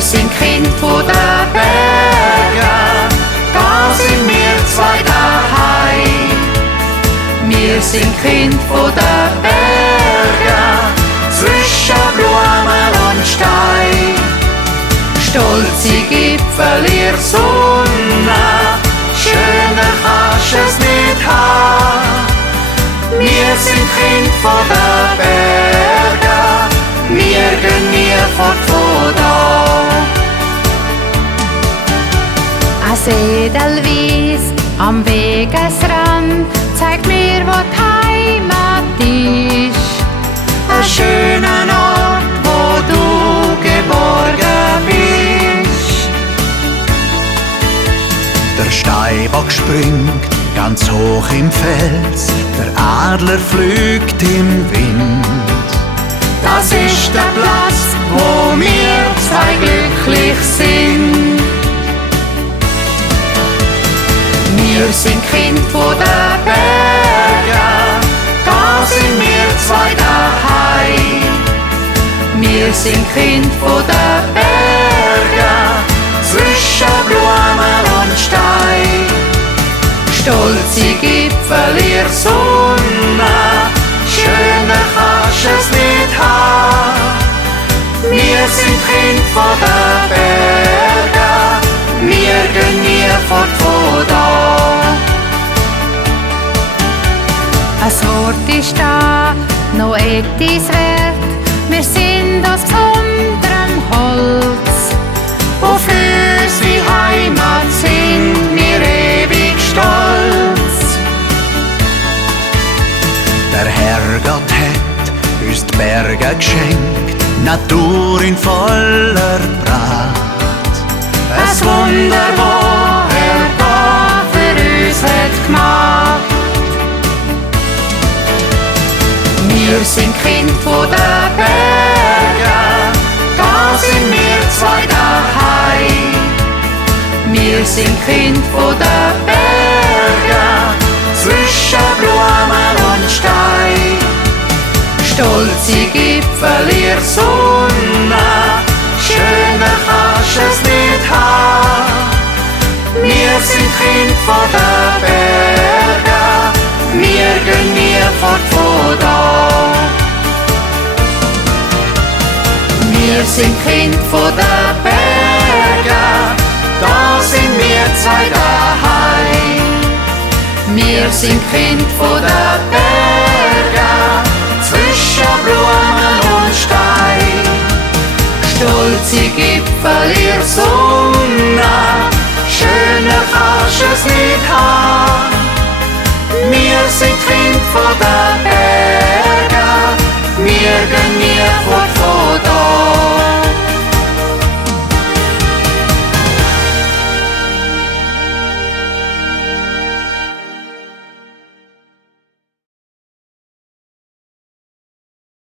Wir sind Kind von den Bergen, da sind wir zwei daheim. Wir sind Kind von den Bergen, zwischen Blumen und Stein. Stolze Gipfel ihr Sonne, schöner kannst es nicht haben. Wir sind Kind von den Bergen, wir gehen nie fort von da. Ein Edelweiss am Wegesrand zeigt mir, wo die Heimat ist. Ein schöner Ort, wo du geborgen bist. Der Steinbock springt ganz hoch im Fels, der Adler fliegt im Wind. Das ist der Platz, wo wir zwei glücklich sind. Wir sind Kind von den Bergen, da sind wir zwei daheim. Wir sind Kind von den Bergen, zwischen Blumen und Stein. Stolze Gipfel ihr Sonne, schöner kannst es nicht haben. Wir sind Kind von den Bergen, wir gehen nie fort von da. Ein Ort ist da, noch etwas wert. Wir sind aus besonderem Holz. Auf unsere Heimat sind wir ewig stolz. Der Herrgott hat uns die Berge geschenkt, Natur in voller Pracht. Ein Wunder, wo er da für uns hat gemacht. Wir sind Kind von den Bergen, da sind wir zwei daheim. Wir sind Kind von den Bergen, zwischen Blumen und Stein. Stolze Gipfel ihr Sonne, schöner kannst es nicht haben. Wir sind Kind von den Bergen, wir gehen nie fort von da. Wir sind Kind von den Bergen, da sind wir zwei daheim. Wir sind Kind von den Bergen, zwischen Blumen und Stein. Stolze Gipfel ihr Sonne, schöner kannst es nicht haben. Wir sind Kind von den Bergen, wir gehen nie fort.